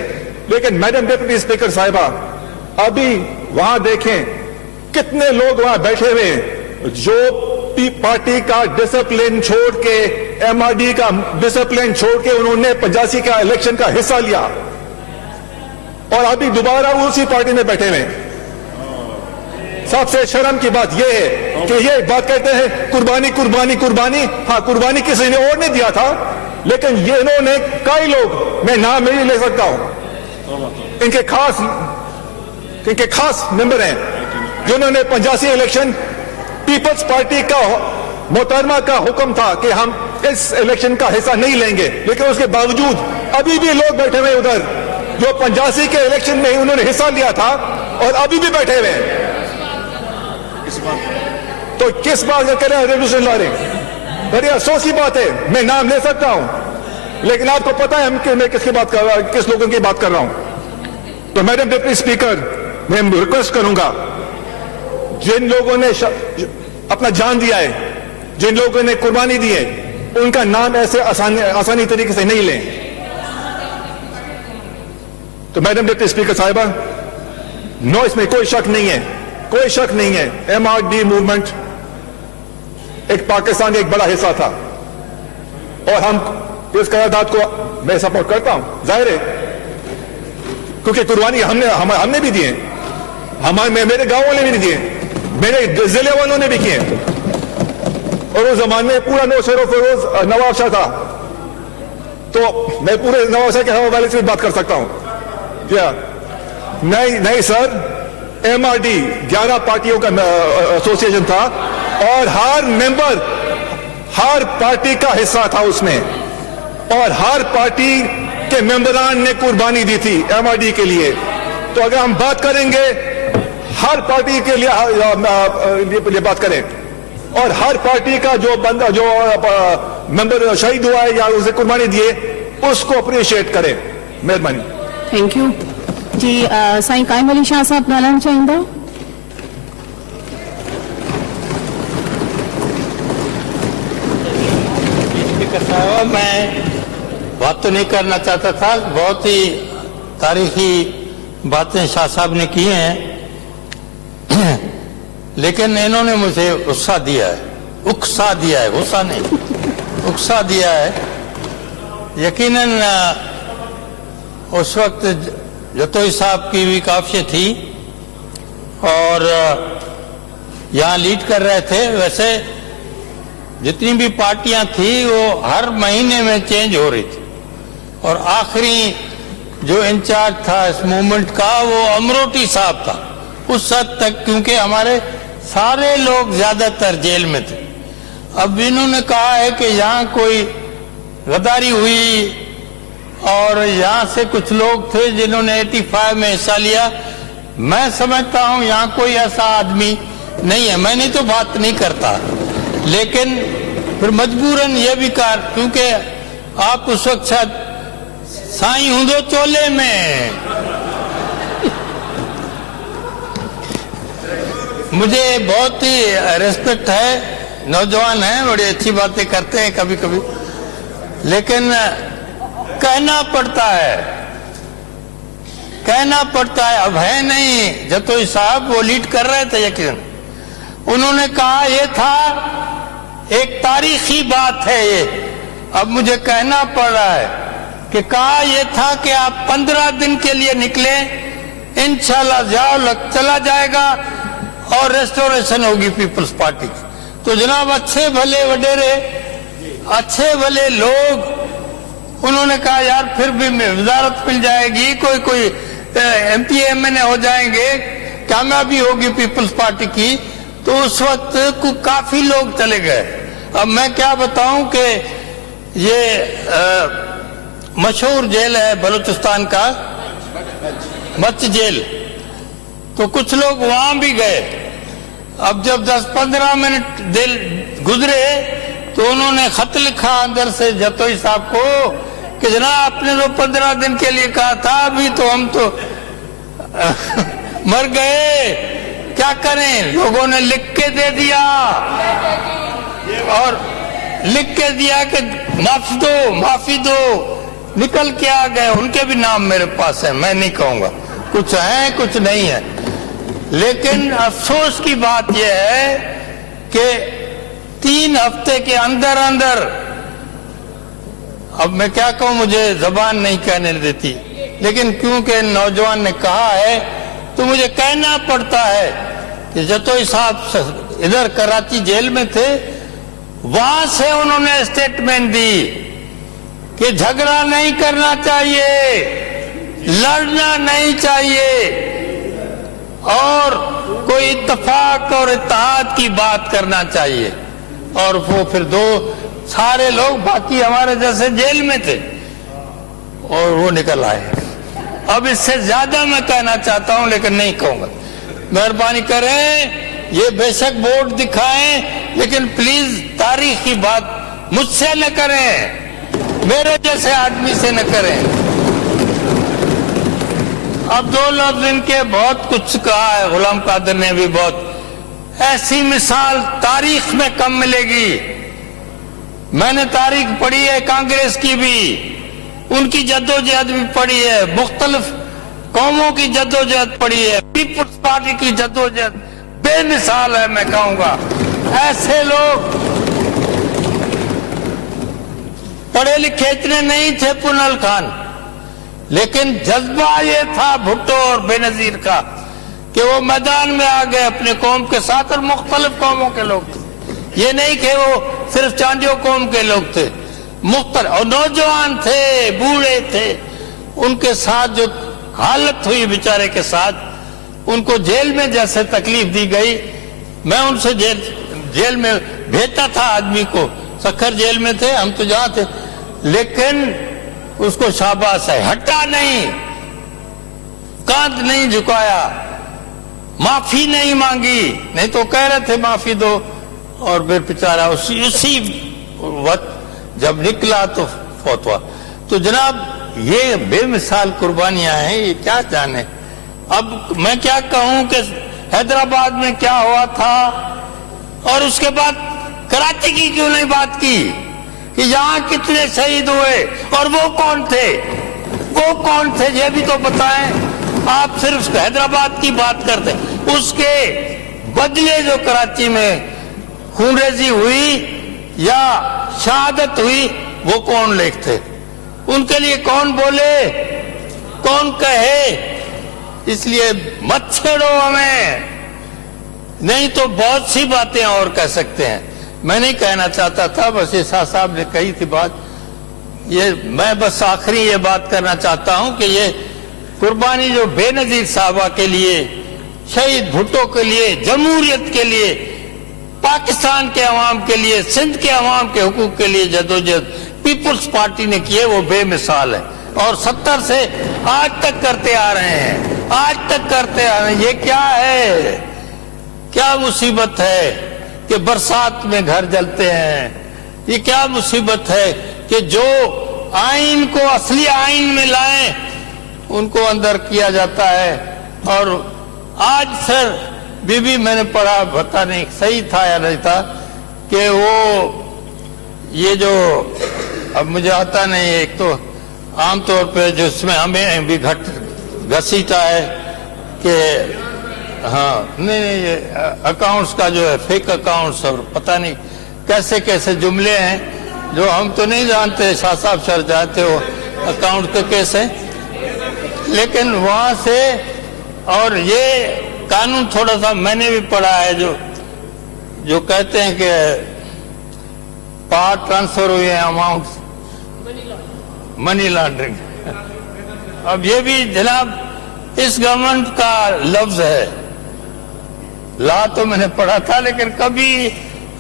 लेकिन मैडम डिप्टी स्पीकर साहिबा, अभी वहां देखें कितने लोग वहां बैठे हुए हैं जो पार्टी का डिसिप्लिन छोड़ के, एमआरडी का डिसिप्लिन छोड़ के उन्होंने 85 का इलेक्शन का हिस्सा लिया और अभी दोबारा उसी पार्टी में बैठे हुए। सबसे शर्म की बात यह है कि ये बात कहते हैं कुर्बानी कुर्बानी कुर्बानी। हाँ, कुर्बानी किसी ने और नहीं दिया था, लेकिन ये इन्होंने कई लोग, मैं नाम नहीं ले सकता हूं, इनके खास मेंबर हैं जिन्होंने 85 इलेक्शन, पीपल्स पार्टी का मोहतरमा का हुक्म था कि हम इस इलेक्शन का हिस्सा नहीं लेंगे, लेकिन उसके बावजूद अभी भी लोग बैठे हुए उधर जो 85 के इलेक्शन में उन्होंने हिस्सा लिया था और अभी भी बैठे हुए हैं। तो किस बात का करें रेवोल्यूशन ला रहे? बड़ी अफसोस की बात है, मैं नाम ले सकता हूं, लेकिन आपको पता है मैं किस लोगों की बात कर रहा हूं। तो मैडम डिप्टी स्पीकर, मैं रिक्वेस्ट करूंगा, जिन लोगों ने अपना जान दिया है, जिन लोगों ने कुर्बानी दी है, उनका नाम ऐसे आसानी तरीके से नहीं लें। तो मैडम डिप्टी स्पीकर साहिबा, नो, इसमें कोई शक नहीं है, कोई शक नहीं है, एमआरडी मूवमेंट एक पाकिस्तान का एक बड़ा हिस्सा था और हम इस करारदाद को मैं सपोर्ट करता हूं, जाहिर है, क्योंकि कुर्बानी हमने भी दी है, मेरे गांव वाले भी नहीं दिए, मेरे जिले वालों ने भी किए। और उस जमाने में पूरा फिरोज नवाब शाह था, तो मैं पूरे नवाब शाह के हवाले से भी बात कर सकता हूं। क्या नहीं सर, एमआरडी 11 पार्टियों का एसोसिएशन था और हर मेंबर हर पार्टी का हिस्सा था उसमें, और हर पार्टी के मेंबरान ने कुर्बानी दी थी एमआरडी के लिए। तो अगर हम बात करेंगे हर पार्टी के लिए बात करें और हर पार्टी का जो बंदा जो मेंबर शहीद हुआ है या उसे कुर्बानी दिए, उसको अप्रिशिएट करें। मेहरबानी। थैंक यू जी। साईं कायम अली शाह साहब ॻाल्हाइणु चाहींदा? स्पीकर साहब, मैं बात तो नहीं करना चाहता था, बहुत ही तारीखी बातें शाह साहब ने की हैं, लेकिन इन्होंने मुझे उकसा दिया है, गुस्सा नहीं, उकसा दिया है। यकीनन उस वक्त जतोई साहब की भी काफियत थी और यहाँ लीड कर रहे थे। वैसे जितनी भी पार्टियां थी वो हर महीने में चेंज हो रही थी, और आखिरी जो इंचार्ज था इस मूवमेंट का वो अमरोटी साहब था उस हद तक, क्योंकि हमारे सारे लोग ज्यादातर जेल में थे। अब इन्होंने कहा है कि यहाँ कोई गद्दारी हुई और यहाँ से कुछ लोग थे जिन्होंने 85 में हिस्सा लिया। मैं समझता हूँ यहाँ कोई ऐसा आदमी नहीं है, मैं नहीं तो बात नहीं करता, लेकिन फिर मजबूरन ये भी क्योंकि आप उस वक्त शायद साईं हूंदो चोले में। मुझे बहुत ही रेस्पेक्ट है, नौजवान हैं, बड़ी अच्छी बातें करते हैं कभी कभी, लेकिन कहना पड़ता है, अब है नहीं। जतोई साहब वो लीड कर रहे थे, यकीन उन्होंने कहा ये था, एक तारीखी बात है ये, अब मुझे कहना पड़ रहा है कि कहा ये था कि आप 15 दिन के लिए निकले, इंशाल्लाह चला जाएगा और रेस्टोरेशन होगी पीपल्स पार्टी की। तो जनाब अच्छे भले वडेरे, अच्छे भले लोग, उन्होंने कहा यार फिर भी वजारत मिल जाएगी, कोई एमपी एमएनए हो जाएंगे, कामयाबी होगी पीपल्स पार्टी की। तो उस वक्त काफी लोग चले गए। अब मैं क्या बताऊं कि ये मशहूर जेल है बलूचिस्तान का, मच जेल, तो कुछ लोग वहां भी गए अब जब 10-15 मिनट दिल गुजरे तो उन्होंने खत लिखा अंदर से जतोई साहब को कि जनाब आपने तो 15 दिन के लिए कहा था, अभी तो हम तो मर गए, क्या करें। लोगों ने लिख के दे दिया और लिख के दिया कि माफी दो, निकल के आ गए। उनके भी नाम मेरे पास है, मैं नहीं कहूंगा, कुछ है कुछ नहीं है। लेकिन अफसोस की बात यह है कि 3 हफ्ते के अंदर अंदर, अब मैं क्या कहूं, मुझे जबान नहीं कहने देती, लेकिन क्योंकि नौजवान ने कहा है तो मुझे कहना पड़ता है कि जतोई साहब इधर कराची जेल में थे, वहां से उन्होंने स्टेटमेंट दी कि झगड़ा नहीं करना चाहिए, लड़ना नहीं चाहिए और कोई इत्तेफाक और इत्तेहाद की बात करना चाहिए। और वो फिर सारे लोग बाकी हमारे जैसे जेल में थे और वो निकल आए। अब इससे ज्यादा मैं कहना चाहता हूं लेकिन नहीं कहूंगा। मेहरबानी करें, ये बेशक बोर्ड दिखाएं लेकिन प्लीज तारीख की बात मुझसे न करें, मेरे जैसे आदमी से न करें। अब 2 लफ्ज इनके बहुत कुछ कहा है, गुलाम कादिर ने भी बहुत, ऐसी मिसाल तारीख में कम मिलेगी। मैंने तारीख पढ़ी है कांग्रेस की भी, उनकी जद्दोजहद भी पढ़ी है, मुख्तलिफ कौमों की जद्दोजहद पढ़ी है, पीपुल्स पार्टी की जद्दोजहद बेमिसाल है। मैं कहूंगा ऐसे लोग पढ़े लिखे इतने नहीं थे पुनल खान, लेकिन जज्बा ये था भुट्टो और बेनजीर का कि वो मैदान में आ गए अपने कौम के साथ, और मुख्तलिफ कौमों के लोग थे, ये नहीं कि वो सिर्फ चांदियों कौम के लोग थे, मुख्तलिफ, और नौजवान थे, बूढ़े थे, उनके साथ जो हालत हुई बेचारे के साथ, उनको जेल में जैसे तकलीफ दी गई। मैं उनसे जेल में भेजता था आदमी को, सखर जेल में थे, हम तो जहां थे, लेकिन उसको शाबाश है, हटा नहीं, कांध नहीं झुकाया, माफी नहीं मांगी, नहीं तो कह रहे थे माफी दो, और फिर बेचारा उसी वक्त जब निकला तो फौत हुआ। तो जनाब ये बेमिसाल कुर्बानियां हैं, ये क्या जाने। अब मैं क्या कहूं कि हैदराबाद में क्या हुआ था और उसके बाद कराची की क्यों नहीं बात की कि यहां कितने शहीद हुए और वो कौन थे, ये भी तो बताएं। आप सिर्फ हैदराबाद की बात करते, उसके बदले जो कराची में खूनरेजी हुई या शहादत हुई वो कौन लिखते, उनके लिए कौन बोले, कौन कहे। इसलिए मत छेड़ो हमें, नहीं तो बहुत सी बातें और कह सकते हैं। मैं नहीं कहना चाहता था, बस ये शाह साहब ने कही थी बात, ये मैं बस आखिरी ये बात करना चाहता हूं कि ये कुर्बानी जो बेनजीर साहबा के लिए, शहीद भुट्टो के लिए, जमहूरियत के लिए, पाकिस्तान के अवाम के लिए, सिंध के अवाम के हुकूक के लिए जदोजहद पीपुल्स पार्टी ने की है, वो बेमिसाल है और 70 से आज तक करते आ रहे हैं, आज तक करते आ रहे हैं। ये क्या है, क्या मुसीबत है कि बरसात में घर जलते हैं, ये क्या मुसीबत है कि जो आइन को असली आइन में लाएं उनको अंदर किया जाता है। और आज सर बीबी मैंने पढ़ा, पता नहीं सही था या नहीं था, कि वो ये जो अब मुझे आता नहीं, एक तो आमतौर पे जिसमें हमें भी घसीटा है कि हाँ नहीं ये अकाउंट्स का जो है फेक अकाउंट्स और पता नहीं कैसे कैसे जुमले हैं जो हम तो नहीं जानते, शाह साहब सर जानते हो अकाउंट के कैसे, लेकिन वहां से। और ये कानून थोड़ा सा मैंने भी पढ़ा है जो कहते हैं कि पार्ट ट्रांसफर हुए अमाउंट, मनी लॉन्ड्रिंग। अब ये भी जनाब इस गवर्नमेंट का लफ्ज है, ला तो मैंने पढ़ा था लेकिन कभी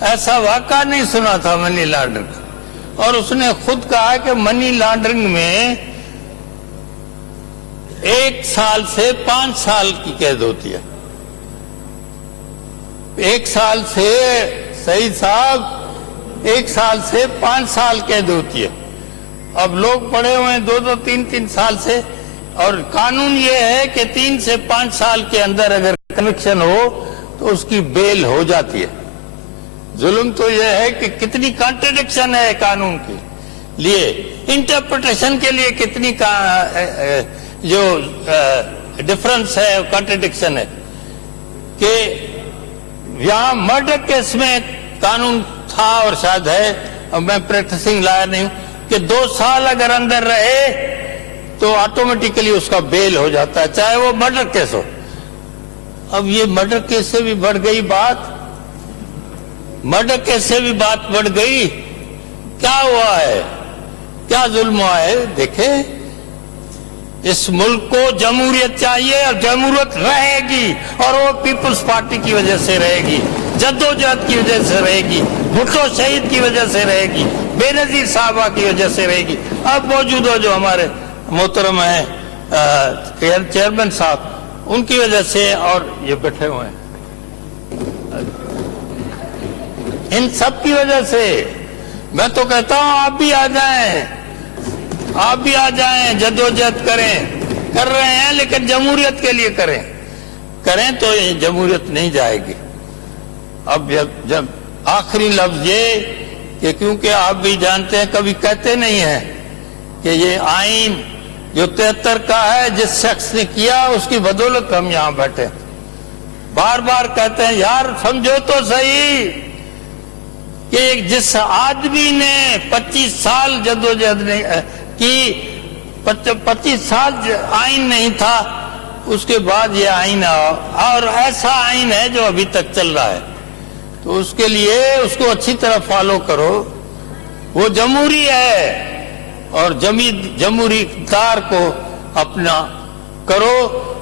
ऐसा वाक़ा नहीं सुना था मनी लॉन्ड्रिंग। और उसने खुद कहा कि मनी लॉन्ड्रिंग में 1 साल से 5 साल की कैद होती है। एक साल से सईद साहब 1 साल से 5 साल कैद होती है। अब लोग पड़े हुए हैं 2-2, 3-3 साल से, और कानून ये है कि 3 से 5 साल के अंदर अगर कन्विक्शन हो तो उसकी बेल हो जाती है। जुल्म तो यह है कि कितनी कॉन्ट्रडिक्शन है कानून के लिए, इंटरप्रिटेशन के लिए कितनी जो डिफरेंस है, कॉन्ट्रडिक्शन है कि यहां मर्डर केस में कानून था और शायद है, अब मैं प्रैक्टिसिंग लॉयर नहीं हूं, कि 2 साल अगर अंदर रहे तो ऑटोमेटिकली उसका बेल हो जाता है, चाहे वो मर्डर केस हो। अब ये मर्डर केस से भी बढ़ गई बात, मर्डर केस से भी बात बढ़ गई। क्या हुआ है, क्या जुल्म हुआ है? देखे, इस मुल्क को जमहूरियत चाहिए और जमहूरियत रहेगी, और वो पीपल्स पार्टी की वजह से रहेगी, जद्दोजहद की वजह से रहेगी, भुट्टो शहीद की वजह से रहेगी, बेनजीर साहबा की वजह से रहेगी। अब मौजूद हो जो हमारे मोहतरम है चेयरमैन साहब, उनकी वजह से, और ये बैठे हुए हैं, इन सब की वजह से। मैं तो कहता हूं आप भी आ जाएं, आप भी आ जाएं, जद्दोजहद करें, कर रहे हैं, लेकिन जमहूरियत के लिए करें तो ये जमहूरियत नहीं जाएगी। अब जब आखिरी लफ्ज ये कि, क्योंकि आप भी जानते हैं, कभी कहते नहीं है कि ये आइन जो 73 का है, जिस शख्स ने किया उसकी बदौलत हम यहां बैठे, बार बार कहते हैं यार समझो तो सही कि जिस आदमी ने 25 साल जद्दोजहद की, 25 साल आइन नहीं था, उसके बाद ये आइन और ऐसा आइन है जो अभी तक चल रहा है, तो उसके लिए उसको अच्छी तरह फॉलो करो। वो जमहूरी है और जमहूरी इख्तियार को अपना करो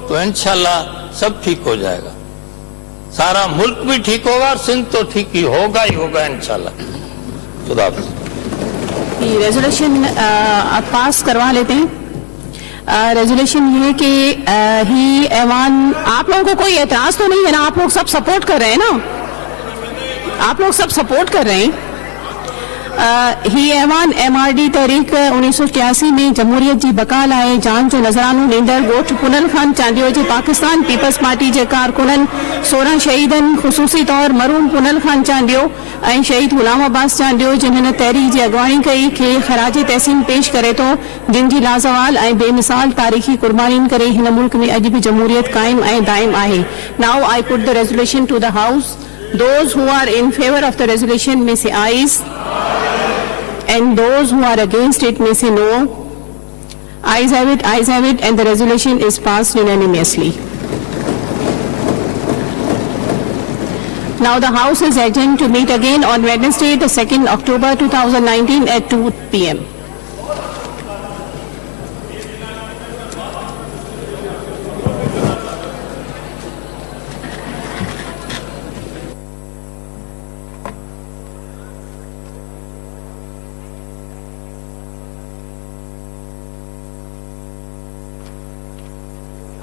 तो इंशाल्लाह सब ठीक हो जाएगा, सारा मुल्क भी ठीक होगा और सिंध तो ठीक ही होगा इंशाल्लाह। खुदा हाफिज़। रेजोल्यूशन आप पास करवा लेते हैं। रेजोल्यूशन ये है कि ही ऐवान, आप लोगों को कोई एतराज तो नहीं है ना? आप लोग सब सपोर्ट कर रहे हैं ना? आप लोग सब सपोर्ट कर रहे हैं। ही ऐवान MRD तहरीक 1981 में जमहूरियत जी बका लाए जान जो नज़रानो नींदड़ ॻोठ पुनल खान चांडियो जे पाकिस्तान पीपल्स पार्टी जे कारकुननि 16 शहीदनि ख़ुसूसी तौर मरून पुनल खान चांडियो ऐं शहीद गुलाम अब्बास चांडियो जिन्हनि तहरीक जी अॻुवाणी कई खे ख़राज तहसीन पेश करे थो, जिन जी लाज़वाल ऐं बेमिसाल तारीख़ी कुर्बानीनि करे हिन मुल्क में अॼु बि जमहूरियत क़ाइम ऐं दाइम आहे। Now I put the resolution to the house. Those who are in favor of the resolution may say ayes, and those who are against it may say no. Ayes have it, and the resolution is passed unanimously. Now the House is adjourned to meet again on Wednesday, the 2nd October 2019 at 2 p.m.